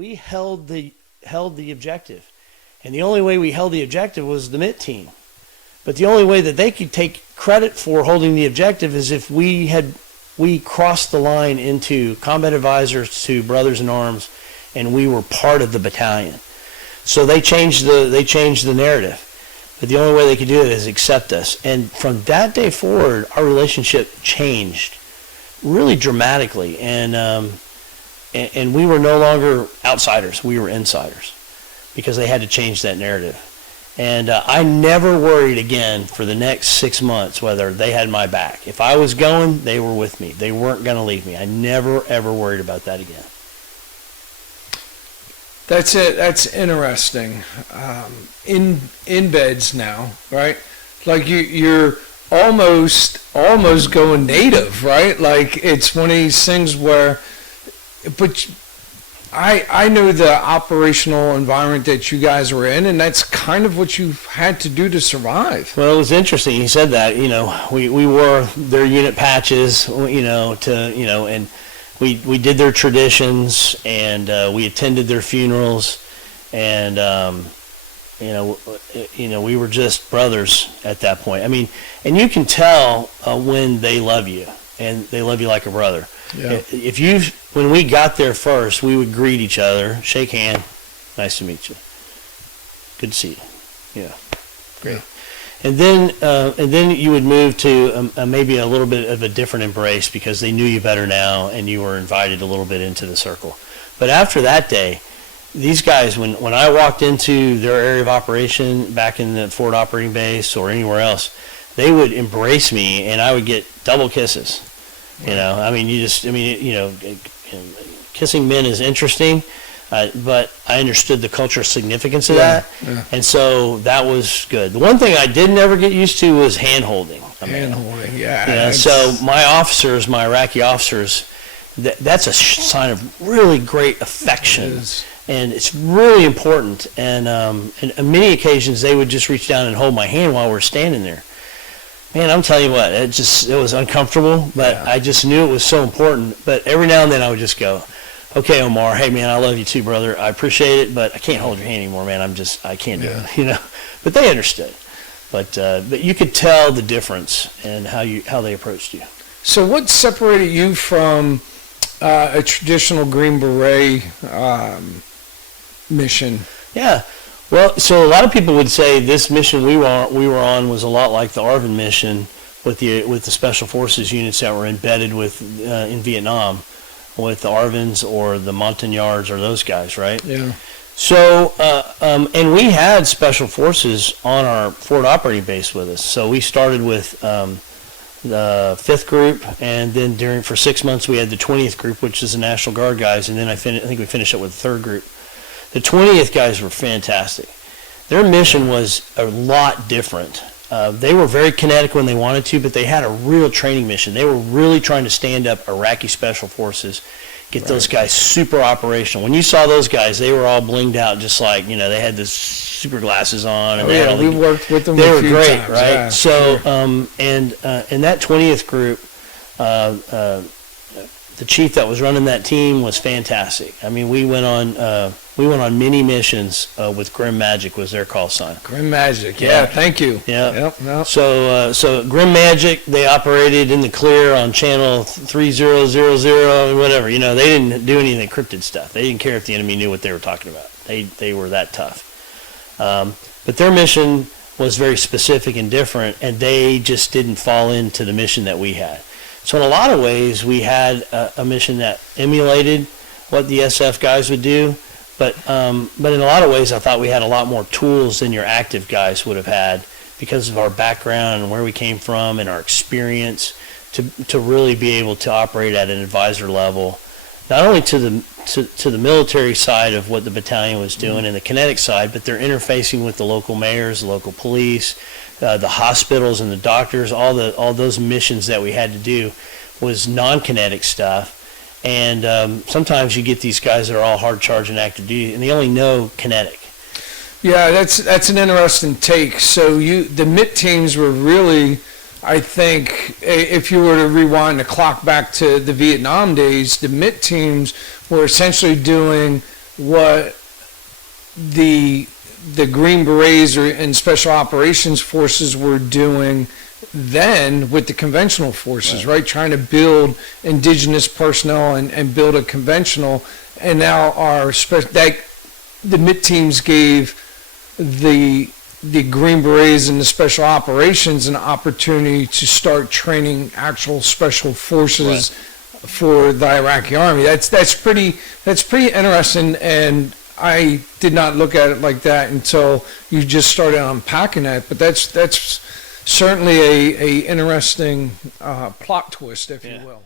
we held the objective. And the only way we held the objective was the MIT team. But the only way that they could take credit for holding the objective is if we crossed the line into combat advisors to brothers in arms, and we were part of the battalion. So they changed the narrative. But the only way they could do it is accept us. And from that day forward, our relationship changed really dramatically. And we were no longer outsiders. We were insiders because they had to change that narrative. And I never worried again for the next 6 months whether they had my back. If I was going, they were with me. They weren't going to leave me. I never, ever worried about that again. That's it. That's interesting. In beds now, right? Like you're almost going native, right? Like it's one of these things where, but I know the operational environment that you guys were in, and that's kind of what you've had to do to survive. Well, it was interesting. You said that. We wore their unit patches. And we did their traditions, and we attended their funerals, and we were just brothers at that point. I mean, and you can tell when they love you, and they love you like a brother. Yeah. When we got there first, we would greet each other, shake hand, nice to meet you, good to see you. Yeah, great. Yeah. And then you would move to maybe a little bit of a different embrace because they knew you better now, and you were invited a little bit into the circle. But after that day, these guys, when I walked into their area of operation back in the Ford Operating Base or anywhere else, they would embrace me, and I would get double kisses. Kissing men is interesting, but I understood the cultural significance of that, and so that was good. The one thing I did never get used to was hand-holding. So my officers, my Iraqi officers, that's a sign of really great affection, and it's really important. And on many occasions, they would just reach down and hold my hand while we're standing there. Man, I'm telling you what, it was uncomfortable, but I just knew it was so important. But every now and then I would just go, okay, Omar, hey, man, I love you too, brother. I appreciate it, but I can't hold your hand anymore, man. I can't do it, But they understood. But you could tell the difference in how they approached you. So what separated you from a traditional Green Beret mission? Yeah. Well, so a lot of people would say this mission we were on was a lot like the ARVN mission with the Special Forces units that were embedded in Vietnam, with the ARVNs or the Montagnards or those guys, right? Yeah. So, and we had Special Forces on our Ford Operating Base with us. So we started with the 5th Group, and then for 6 months we had the 20th Group, which is the National Guard guys, and then I think we finished up with the 3rd Group. The 20th guys were fantastic. Their mission was a lot different. They were very kinetic when they wanted to, but they had a real training mission. They were really trying to stand up Iraqi Special Forces, get those guys super operational. When you saw those guys, they were all blinged out, just like, they had the super glasses on. And we worked with them They a were few great, times, right? yeah, So, sure. And that 20th Group, the chief that was running that team was fantastic. I mean, we went on many missions with Grim Magic was their call sign. Grim Magic, yeah, thank you. Yeah. Yep. So Grim Magic, they operated in the clear on channel 3000 whatever. They didn't do any encrypted stuff. They didn't care if the enemy knew what they were talking about. They were that tough. But their mission was very specific and different, and they just didn't fall into the mission that we had. So in a lot of ways, we had a mission that emulated what the SF guys would do, but in a lot of ways, I thought we had a lot more tools than your active guys would have had because of our background and where we came from and our experience to really be able to operate at an advisor level, not only to the military side of what the battalion was doing and the kinetic side, but they're interfacing with the local mayors, the local police, the hospitals and the doctors. All those missions that we had to do was non-kinetic stuff. And sometimes you get these guys that are all hard charge and active duty, and they only know kinetic. Yeah, that's an interesting take. So the MIT teams were really, I think, if you were to rewind the clock back to the Vietnam days, the MIT teams were essentially doing what the Green Berets and Special Operations Forces were doing then with the conventional forces, right? Trying to build indigenous personnel and build a conventional, and now the MIT teams gave the Green Berets and the Special Operations an opportunity to start training actual special forces for the Iraqi army. That's pretty interesting, and I did not look at it like that until you just started unpacking that. But that's certainly a interesting plot twist, if you will.